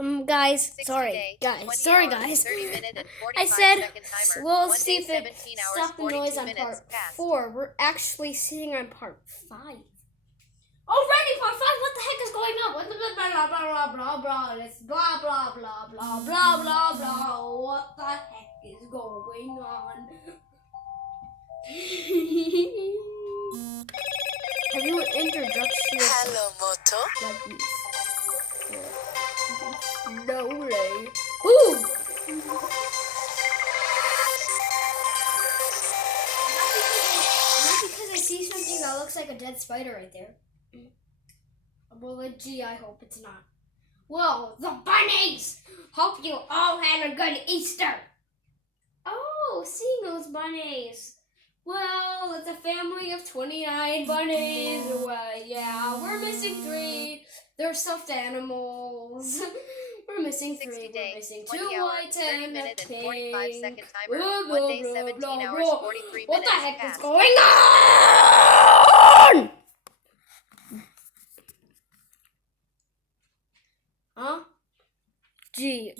Guys, 60 sorry, day, guys, 20 sorry, hour, guys. 30 minute and I 45 said second timer. we'll One see day, if it 17 hours, stopped the noise 42 on minutes part passed. 4. We're actually sitting on part 5. Already part 5? What the heck is going on? What the blah blah blah blah blah? It's blah blah blah blah blah blah blah. What the heck is going on? Have you introduced yourself? Hello, Moto. Like this. Slowly. Ooh! Not because I see something that looks like a dead spider right there. Well, gee, I hope it's not. Whoa, the bunnies! Hope you all had a good Easter. Oh, seeing those bunnies. Well, it's a family of 29 bunnies. Well, yeah, we're missing 3. They're stuffed animals. We're missing 3. 60 We're day, missing 20 2 hour, white 30 and a minute and pink. 45 second timer. Blah, One blah, day, blah, 17 blah, hours, blah. 43 What the minutes heck is passed. going on? Huh? Gee.